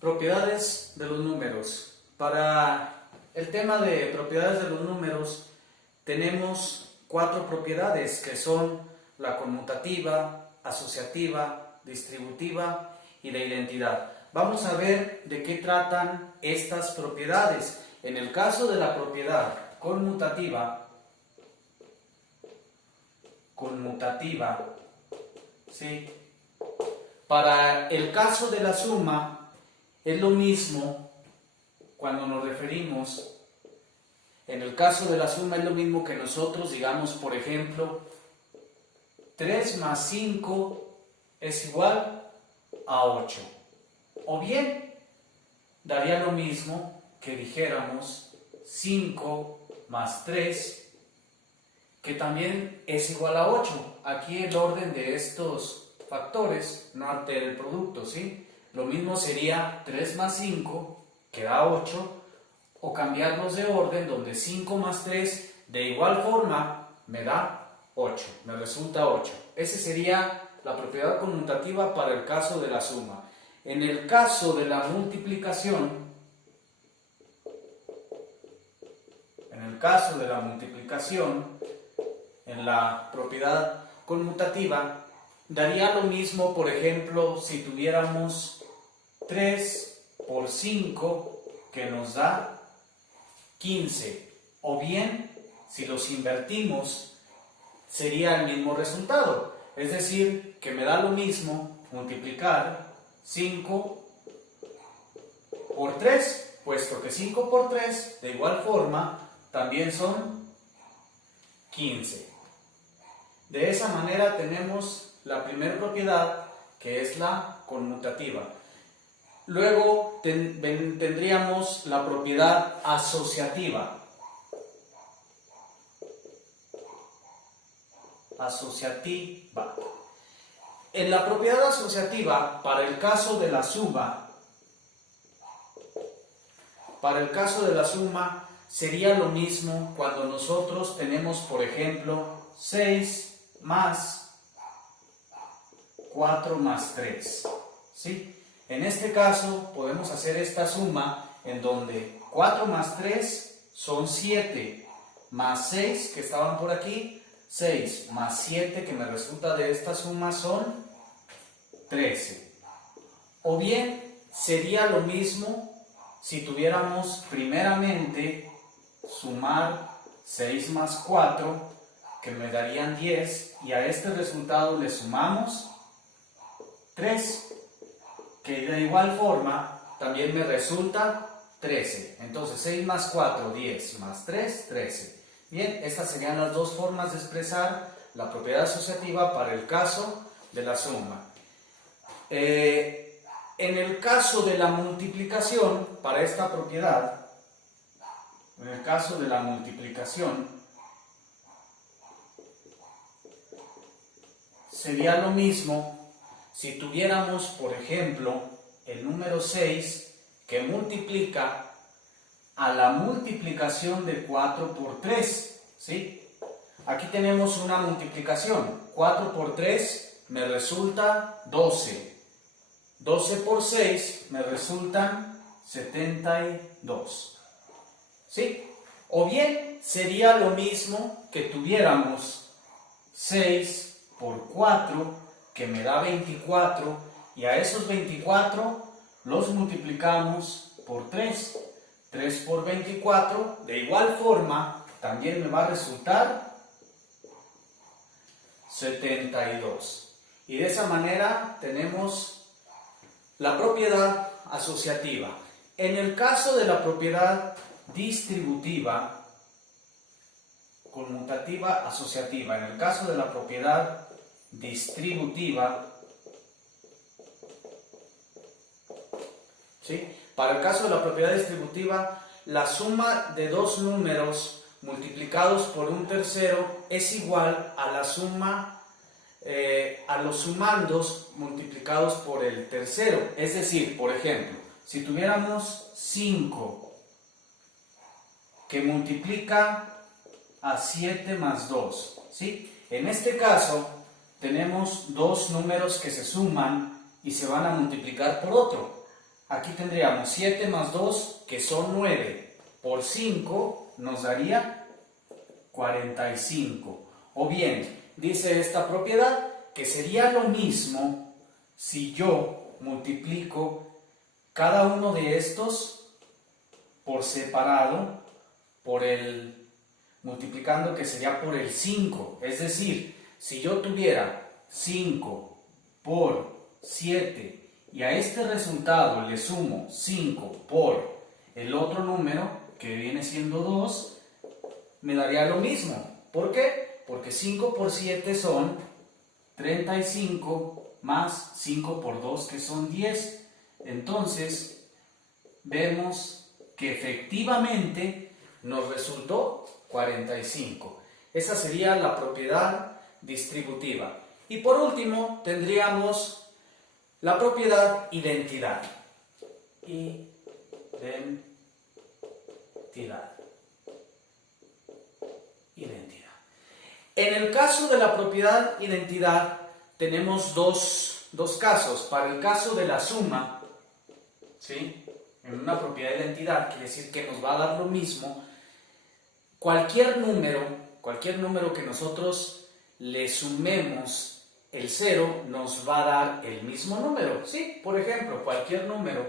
Propiedades de los números. Para el tema de propiedades de los números tenemos 4 propiedades que son la conmutativa, asociativa, distributiva y de identidad. Vamos a ver de qué tratan estas propiedades. En el caso de la propiedad conmutativa, ¿sí? Para el caso de la suma es lo mismo cuando nos referimos, en el caso de la suma es lo mismo que nosotros digamos, por ejemplo, 3 más 5 es igual a 8. O bien, daría lo mismo que dijéramos 5 más 3, que también es igual a 8. Aquí el orden de estos factores no altera el producto, ¿sí? Lo mismo sería 3 más 5, que da 8, o cambiarlos de orden, donde 5 más 3 de igual forma me da 8, me resulta 8. Esa sería la propiedad conmutativa para el caso de la suma. En el caso de la multiplicación, en la propiedad conmutativa, daría lo mismo, por ejemplo, si tuviéramos 3 por 5, que nos da 15. O bien, si los invertimos, sería el mismo resultado. Es decir, que me da lo mismo multiplicar 5 por 3, puesto que 5 por 3, de igual forma, también son 15. De esa manera tenemos la primera propiedad, que es la conmutativa. Luego tendríamos la propiedad asociativa. En la propiedad asociativa, para el caso de la suma, sería lo mismo cuando nosotros tenemos, por ejemplo, 6 más 4 más 3, ¿sí? En este caso podemos hacer esta suma en donde 4 más 3 son 7, más 6 que estaban por aquí, 6 más 7 que me resulta de esta suma son 13. O bien sería lo mismo si tuviéramos primeramente sumar 6 más 4, que me darían 10, y a este resultado le sumamos 3, que de igual forma también me resulta 13. Entonces 6 más 4, 10, más 3, 13. Bien, estas serían las dos formas de expresar la propiedad asociativa para el caso de la suma. En el caso de la multiplicación, para esta propiedad, sería lo mismo si tuviéramos, por ejemplo, el número 6 que multiplica a la multiplicación de 4 por 3, ¿sí? Aquí tenemos una multiplicación. 4 por 3 me resulta 12. 12 por 6 me resultan 72, ¿sí? O bien sería lo mismo que tuviéramos 6 por 4, que me da 24, y a esos 24 los multiplicamos por 3. 3 por 24, de igual forma, también me va a resultar 72. Y de esa manera tenemos la propiedad asociativa. En el caso de la propiedad distributiva, conmutativa, asociativa, en el caso de la propiedad distributiva, ¿sí? Para el caso de la propiedad distributiva, la suma de dos números multiplicados por un tercero es igual a la suma, a los sumandos multiplicados por el tercero. Es decir, por ejemplo, si tuviéramos 5 que multiplica a 7 más 2, ¿sí? En este caso, tenemos dos números que se suman y se van a multiplicar por otro. aquí tendríamos 7 más 2, que son 9, por 5 nos daría 45. O bien, dice esta propiedad que sería lo mismo si yo multiplico cada uno de estos por separado, multiplicando que sería por el 5. Es decir, si yo tuviera 5 por 7 y a este resultado le sumo 5 por el otro número, que viene siendo 2, me daría lo mismo. ¿Por qué? Porque 5 por 7 son 35 más 5 por 2, que son 10. Entonces, vemos que efectivamente nos resultó 45. Esa sería la propiedad distributiva. Y por último, tendríamos la propiedad identidad. Identidad. En el caso de la propiedad identidad, tenemos dos casos. Para el caso de la suma, ¿sí? En una propiedad de identidad, quiere decir que nos va a dar lo mismo. Cualquier número que nosotros le sumemos el 0, nos va a dar el mismo número, ¿sí? Por ejemplo, cualquier número,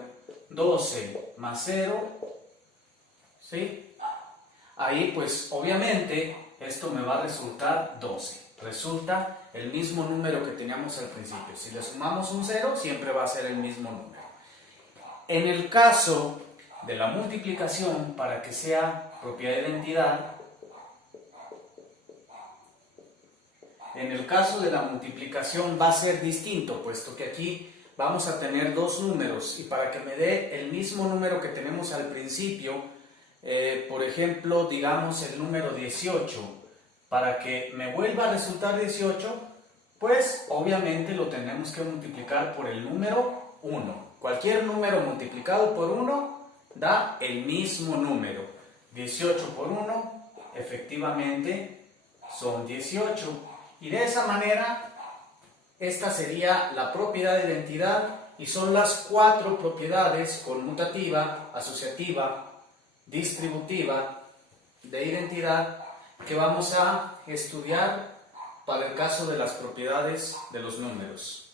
12 más 0, ¿sí? Ahí, pues, obviamente, esto me va a resultar 12. Resulta el mismo número que teníamos al principio. Si le sumamos un 0, siempre va a ser el mismo número. En el caso de la multiplicación, para que sea propiedad de identidad, en el caso de la multiplicación va a ser distinto, puesto que aquí vamos a tener dos números, y para que me dé el mismo número que tenemos al principio, por ejemplo, digamos el número 18, para que me vuelva a resultar 18, pues obviamente lo tenemos que multiplicar por el número 1. Cualquier número multiplicado por 1 da el mismo número. 18 por 1, efectivamente, son 18. Y de esa manera, esta sería la propiedad de identidad, y son las 4 propiedades: conmutativa, asociativa, distributiva, de identidad, que vamos a estudiar para el caso de las propiedades de los números.